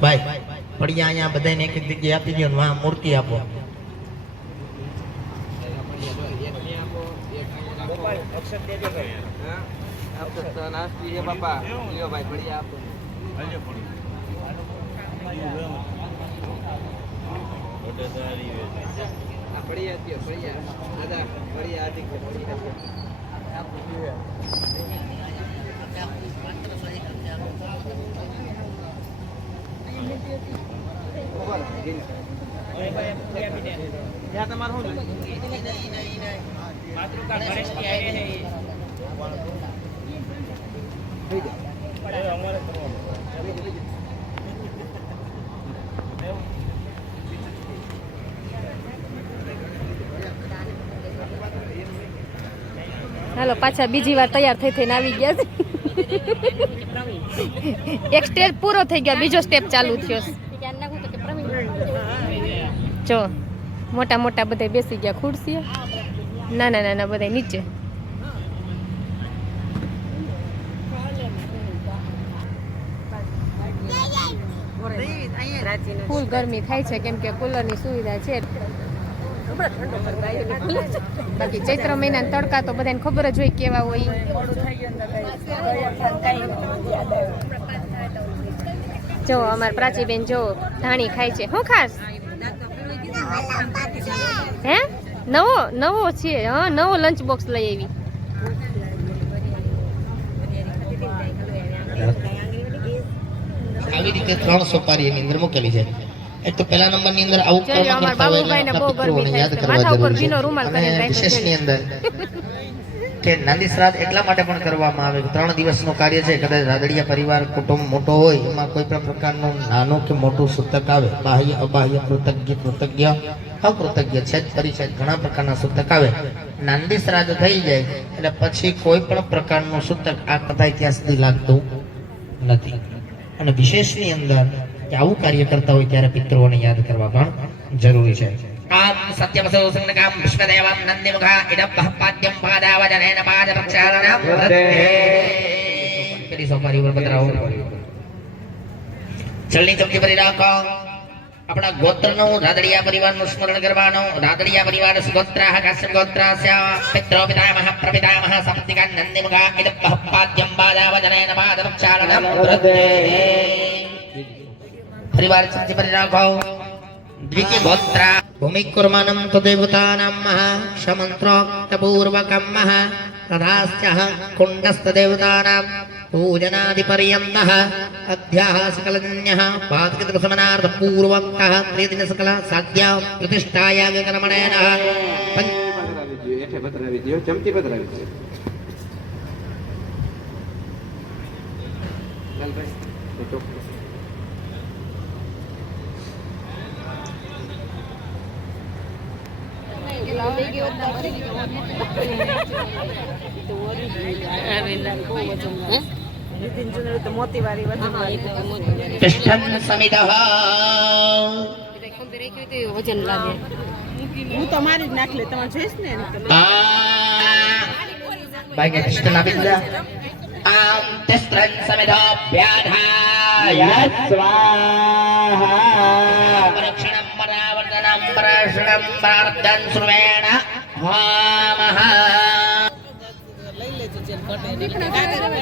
ભાઈ પડિયા અહીંયા બધાને એક એક જગ્યાએ આપી દો મૂર્તિ આપો બાપા ભાઈ પડી આપો પડી હતી પડી આદા પડી આદિ પડી ત્યાં તમારું શું માતૃકા ગણેશની આવી છે હાલો, પાછા બીજી વાર તૈયાર થઈ થઈને આવી ગયા છે. એક સ્ટેપ પૂરો થઈ ગયો, બીજો સ્ટેપ ચાલુ થયો જો મોટા મોટા બધા બેસી ગયા ખુરશીઓ. ના ના ના બધા નીચે. ફૂલ ગરમી થાય છે કેમ કે કુલરની સુવિધા છે. બાકી ચૈત્ર મહિના તડકા તો બધાને ખબર જ હોય કેવા હોય. જો અમાર પ્રાચીબેન જો ધાણી ખાય છે. હું ખાસ? હે. નવો નવો છે. હા નવો લંચ બોક્સ લઈ આવી. આવી રીતે ત્રણ સોપારી એની અંદર મૂકેલી છે. એક તો પહેલા નંબરની અંદર આવું કર્મ કરતા હોય એટલે પિતૃઓને યાદ કરવા જરૂરી છે. અને વિશેષની અંદર કે નાની શ્રાદ્ધ એટલા માટે પણ કરવામાં આવે ત્રણ દિવસનું કાર્ય છે. કદાચ રાદડિયા પરિવાર કુટુંબ મોટો હોય એમાં કોઈ પણ પ્રકારનું નાનું કે મોટું સૂતક આવે. બાહ્ય અબાહ્ય કૃતજ્ઞ કૃતજ્ઞ અકૃતજ્ઞ છેદ પરિછેદ ઘણા પ્રકારના સૂતક આવે. નાંદી શ્રાદ્ધ થઈ જાય એટલે પછી કોઈ પણ પ્રકારનું સૂતક આ કથા ત્યાં સુધી લાગતું નથી. અને વિશેષની અંદર કે આવું કાર્ય કરતા હોય ત્યારે પિત્રોને યાદ કરવા પણ જરૂરી છે. આમ સત્યવસો સંગકામ વિશ્વદેવમ નંદિમુખા ઇડબ્બહ પાદ્યમ પાદાવજનેન પાદ પ્રક્ષાલનમ પેલી સોપારી ઉપર પધરાવો ચલની ચમચી ભરી રાખો આપણા ગોત્રનું રાદડિયા પરિવારનું સ્મરણ કરવાનું રાદડિયા પરિવાર સુગોત્રાહ કાશ્યપ ગોત્રાસ્ય પિત્રો પિતામહ પ્રપિતામહ સપ્તિકા નંદિમુખા ઇડબ્બહ પાદ્યમ પાદાવજનેન પાદ પ્રક્ષાલનમ પરિવાર ચમચી ભરી રાખો દ્વિકી ગોત્ર ભૂમિકુર્માનમ તદેવતાનામ મહા સમંત્રોક્તપૂર્વકમ મહા તથાસ્યઃ કુંડસ્થદેવતાનામ पूजनादिपर्यन्तः अध्याः सकलन्यः पादकृतप्रशमनार्थपूर्वक्तः त्रिदिनसकल साध्या प्रतिष्ठायागकर्मणेन ચમચી પધરાવી છે લાવી ગયો કૃષ્ણ સમિતા. વજન લાગે. હું તમારી જ નાખ લે તમારે જોઈશ ને ભાઈ કૃષ્ણ લાવી દીધા. આમ લઈ લેજો જેલ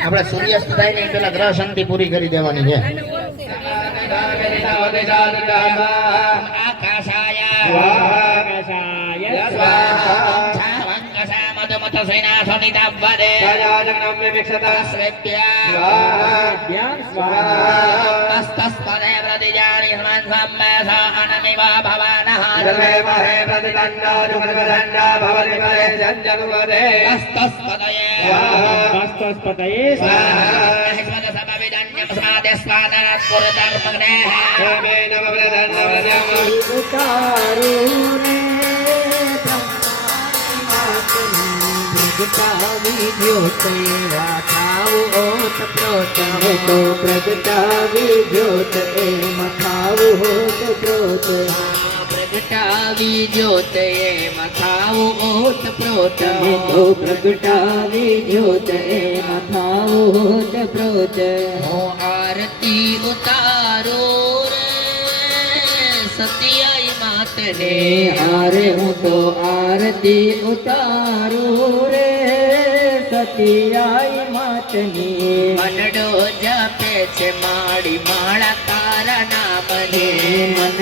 આપડે સૂર્યાસ્ત થાય ને પેલા ગ્રહ શાંતિ પૂરી કરી દેવાની છે. ભવાન. प्रतिदण्डो जुगदण्डो भवति परे जञ्जनुपदे तस्तस्पदये हस्तस्पतये देवे नवव्रतन्नवरजम् પ્રગટાવી જ્યોત એવા થાવ ઓત પ્રોત તો પ્રગટાવી જ્યોત એમાં થાવ હોત પ્રોત પ્રગટાવી જ્યોત એમાં થાવો ઓત પ્રોત તો પ્રગટાવી જ્યોત એમાં થાવો ઓત પ્રોત હું આરતી ઉતારો રે સતિયાઈ માતને હારે હું તો આરતી ઉતારો રે સતિયાઈ માતની. મનડો જાપે છે માડી નામને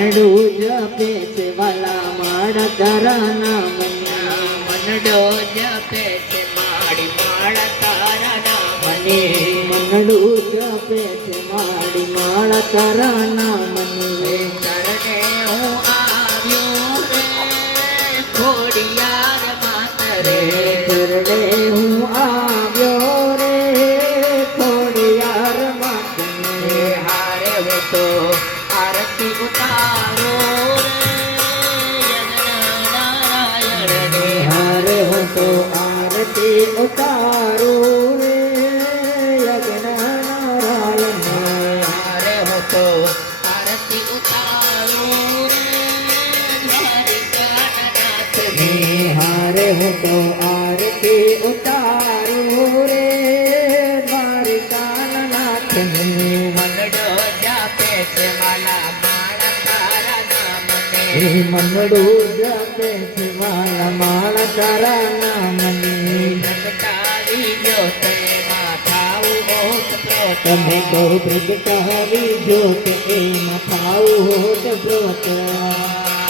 મનડું જપે છે વાલા માળા તારા નામને મનડો જપે છે માડી માળા તારા નામને મનડું જપે છે માડી માળા તારા નામને ચરણે હારે હું તો આરતી ઉતારું રે. દ્વારિકા કાનનાથની મનડો જાપે છે માલા માળા તારા નામને મનડું જાપે છે માલા માળા તારા નામની. પ્રગટાવી જો હોત પ્રોત. તમે તો પ્રગટાવી થાવું હોત પ્રોત.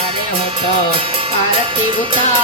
અરે હો તો આરતી ઉતારો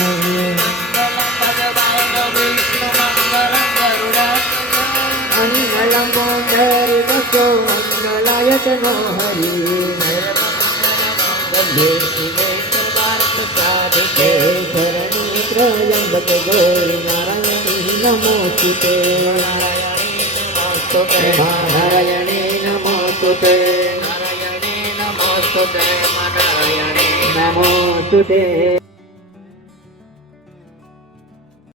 નો હરી વંદે શિવે સર્વાર્થ સાધિકે ધરણી ત્રયંબક ગૌરી નારાયણી નમોસ્તુતે નારાયણે નમોસ્તુતે નારાયણે નમોસ્તુતે નારાયણે નમોસ્તુતે